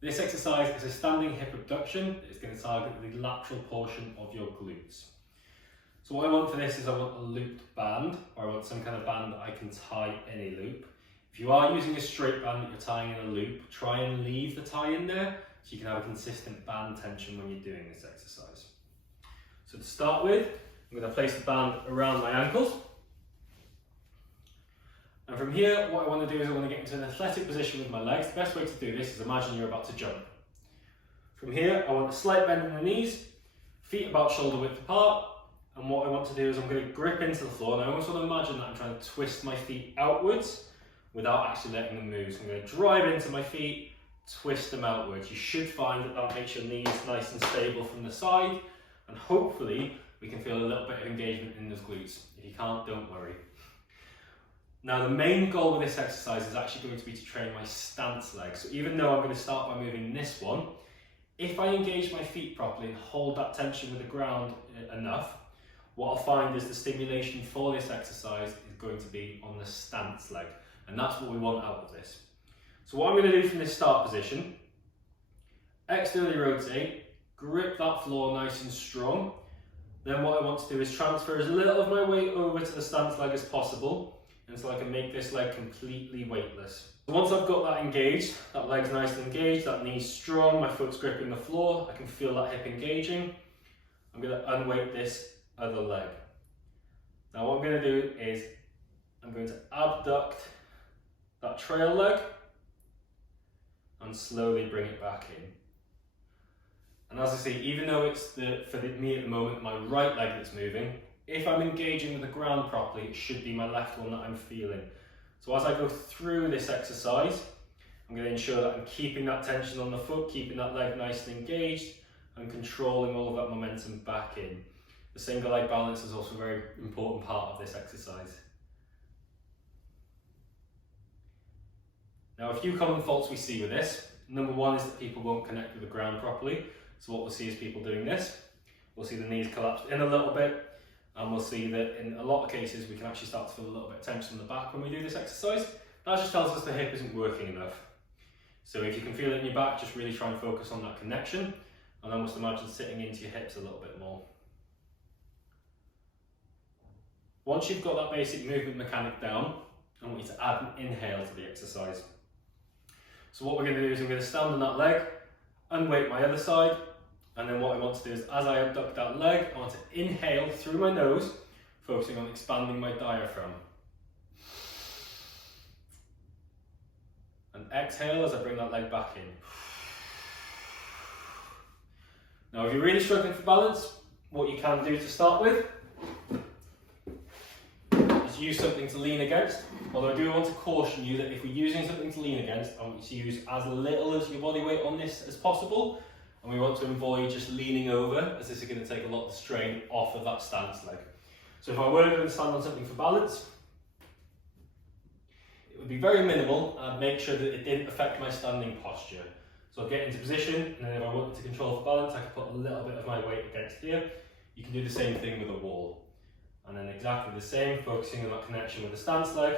This exercise is a standing hip abduction. It's going to target the lateral portion of your glutes. So what I want for this is I want a looped band, or I want some kind of band that I can tie in a loop. If you are using a straight band that you're tying in a loop, try and leave the tie in there so you can have a consistent band tension when you're doing this exercise. So to start with, I'm going to place the band around my ankles. And from here, what I want to do is I want to get into an athletic position with my legs. The best way to do this is imagine you're about to jump. From here, I want a slight bend in the knees, feet about shoulder width apart. And what I want to do is I'm going to grip into the floor, and I almost want to imagine that I'm trying to twist my feet outwards without actually letting them move. So I'm going to drive into my feet, twist them outwards. You should find that that makes your knees nice and stable from the side, and hopefully we can feel a little bit of engagement in those glutes. If you can't, don't worry. Now the main goal with this exercise is actually going to be to train my stance leg. So even though I'm going to start by moving this one, if I engage my feet properly and hold that tension with the ground enough, what I'll find is the stimulation for this exercise is going to be on the stance leg. And that's what we want out of this. So what I'm going to do from this start position, externally rotate, grip that floor nice and strong. Then what I want to do is transfer as little of my weight over to the stance leg as possible until I can make this leg completely weightless. So once I've got that engaged, that leg's nice and engaged, that knee's strong, my foot's gripping the floor, I can feel that hip engaging, I'm going to unweight this other leg. Now what I'm going to do is I'm going to abduct that trail leg and slowly bring it back in. And as I say, even though it's for me at the moment, my right leg that's moving, if I'm engaging with the ground properly, it should be my left one that I'm feeling. So as I go through this exercise, I'm going to ensure that I'm keeping that tension on the foot, keeping that leg nice and engaged, and controlling all of that momentum back in. The single leg balance is also a very important part of this exercise. Now, a few common faults we see with this. Number one is that people won't connect with the ground properly. So what we'll see is people doing this. We'll see the knees collapse in a little bit, and we'll see that in a lot of cases we can actually start to feel a little bit of tension in the back when we do this exercise. That just tells us the hip isn't working enough. So if you can feel it in your back, just really try and focus on that connection, and almost imagine sitting into your hips a little bit more. Once you've got that basic movement mechanic down, I want you to add an inhale to the exercise. So what we're going to do is I'm going to stand on that leg, unweight my other side, and then what I want to do is as I abduct that leg, I want to inhale through my nose, focusing on expanding my diaphragm. And exhale as I bring that leg back in. Now if you're really struggling for balance, what you can do to start with is use something to lean against. Although I do want to caution you that if we're using something to lean against, I want you to use as little as your body weight on this as possible. And we want to avoid just leaning over, as this is going to take a lot of strain off of that stance leg. So if I were going to stand on something for balance, it would be very minimal, and I'd make sure that it didn't affect my standing posture. So I'll get into position, and then if I wanted to control for balance, I could put a little bit of my weight against here. You can do the same thing with a wall. And then exactly the same, focusing on that connection with the stance leg.